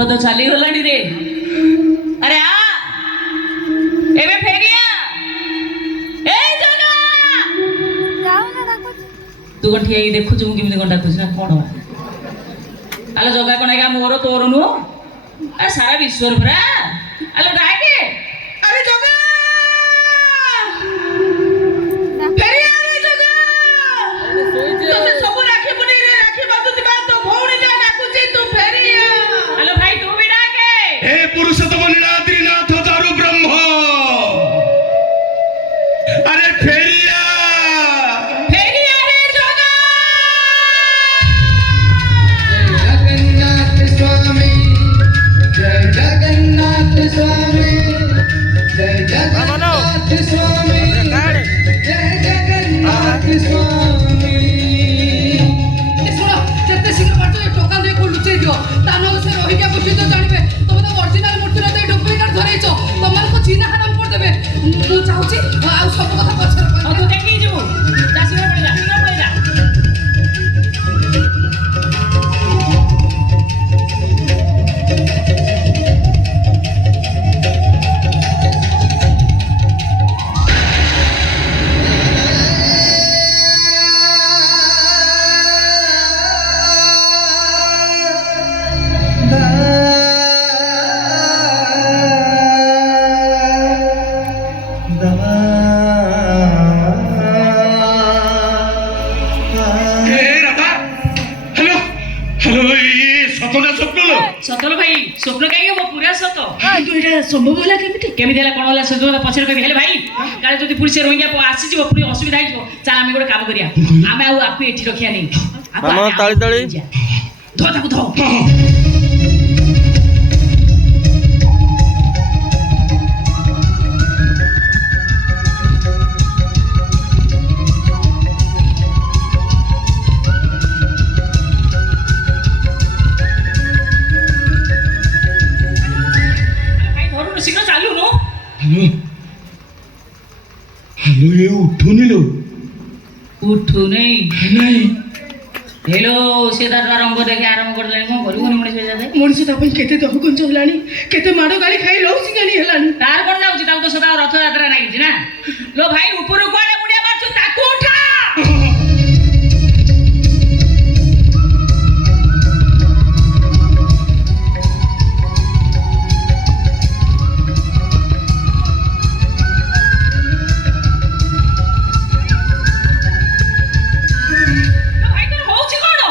ବିପଦ ଚାଲିଗଲାଣି ରେ। ଆରେ ଆ ଏବେ ଫେରିଆ ଏଇ ଜଗା ତୁ କଣ ଠିଆ ହେଇକି ଦେଖୁଛୁ ମୁଁ କେମିତି କଣ ଡାକୁଛି ନା କଣ? ଆଲୋ ଜଗା କଣ ଏକା ମୋର ତୋର ନୁହଁ, ଆରେ ସାରା ବିଶ୍ୱର ପରା। ଆଲୋ ଡାକେ, ଆରେ ଜଗା ଫେରିଆ ରେ ଜଗା, ତତେ ସବୁ ରାକ୍ଷୀ ପୁନେଇରେ ରାକ୍ଷୀ ବାନ୍ଧୁଥିବା ତୋ ଭଉଣୀ ଯା ଡାକୁଛି ତୁ ଫେରିଆ। ଆଲୋ ଭାଇ ତୁ ବି ଡାକେ। हे पुरुषोत्तम नीलाद्रीनाथ दारु ब्रह्म, अरे फेरिया ফেরিয়া রে জগা। जगन्नाथ स्वामी, जय जगन्नाथ स्वामी, जय जगन्नाथ स्वामी, जय जगन्नाथ स्वामी। ଶୁଣ ଯେତେ ଶୀଘ୍ର ପାରୁଛ ଏ ଟୋକା ଦେଇ କୋଉ ଲୁଚେଇ ଦିଅ, ତା ନହେଲେ ସେ ରହିକା ବୁଝି ତ ଜାଣିବେ ତମେ ତ ଅରିଜିନାଲ ମୂର୍ତ୍ତିର ଦେଇ ଡୁପ୍ଲିକେଟ ଧରେଇଛ, ତମମାନଙ୍କୁ ଚିହ୍ନା ହାରାମ କରିଦେବେ। ମୁଁ ଚାହୁଁଛି ଆଉ ସବୁ କଥା ପଛରେ ଆଉ କହିବି। ତୁ ଦେଖିକି ଯିବୁ, ଯା ଶୀଘ୍ର ପଳେଇ ଯା, ଶୀଘ୍ର ପଳେଇ ଯା। हे राधा, हेलो हेलो ये सतना स्वप्न लो ସତଲ ଭାଇ ସ୍ୱପ୍ନ କାହିଁକି ହବ, ପୁରା ସତ। କିନ୍ତୁ ଏଇଟା ସମ୍ଭବ ହେଲା କେମିତି? କେମିତି ହେଲା କଣ ହେଲା ସେ ଯୋଉ ପଛରେ କହିବି। ହେଲେ ଭାଇ କାଳେ ଯଦି ପୁଣି ସେ ରୋହିଙ୍ଗା ଆସିଯିବ ପୁଣି ଅସୁବିଧା ହେଇଯିବ, ଚାଲ ଆମେ ଗୋଟେ କାମ କରିବା, ଆମେ ଆଉ ଆକୁ ଏଠି ରଖିବା ନେଇ। ମାମା, ତାଳି ତାଳି। ଧର ତାକୁ ଧର। ଭାଇ ଧରୁନୁ, ଶୀଘ୍ର ଚାଲୁନୁ। हेलो हेलो ये उठूनी लो ଉଠୁ ନେଇ नहीं ହେଲୋ ସେ ତାର ରଙ୍ଗ ଦେଖି ଆରମ୍ଭ କରିଦେଲାଣି। କଣ କରିବୁ ମଣିଷ ଯାଏ ମଣିଷ ତା ପାଇଁ କେତେ ଦହଗଞ୍ଜ ହେଲାଣି, କେତେ ମାଡ଼ ଗାଳି ଖାଇ ଲହୁଛି ଜାଣି ହେଲାଣି। ତାର କଣ ଯାଉଛି, ତାକୁ ତ ସଦା ରଥଯାତ୍ରା ଲାଗିଛି ନା। ଲୋ ଭାଇ ଉପରୁ କୁଆଡେ ମୁଣ୍ଡିଆ ମାରୁଛୁ, ତାକୁ ଉଠା। ଲୋ ଭାଇ ତୋର ହଉଛି କଣ?